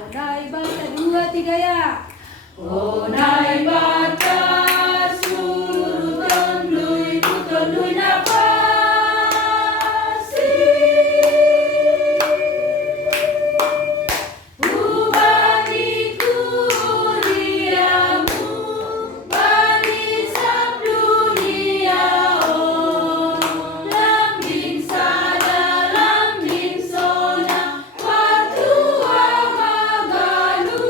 Onai baca 2 3 ya. Onai baca suruh tondui napasi. Ubani kuliamu bani sab dunia lambing sada lambing sona watua magalu.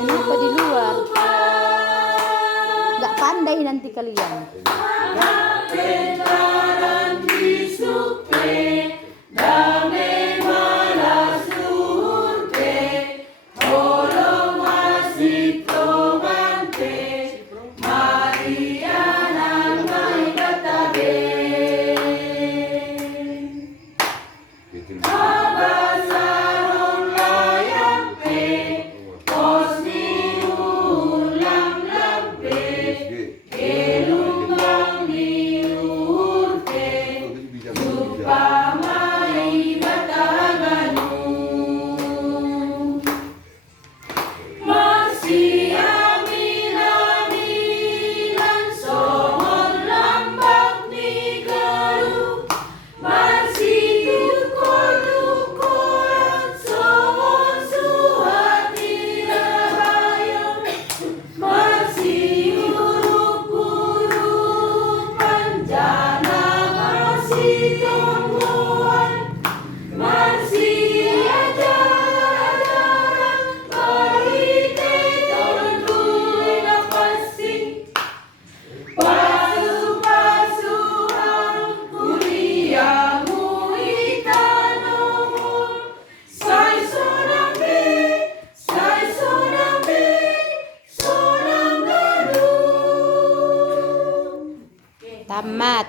Kenapa di luar? Gak pandai nanti kalian. Pentaran disupe dame malas urte holong masih tomante Mariana mai batabe abasaron layape posni ulang lampe kelumbang ni urte supamai bataganu masih aminan songon lambak ni garu masih tukoran songon suhati rabayon masih huruf-huruf panjana masih tumbuhan masih ajaran barite tondui napasi pasu-pasuhan kuliamu itanomu sai sonambe sonam galu. Tamat.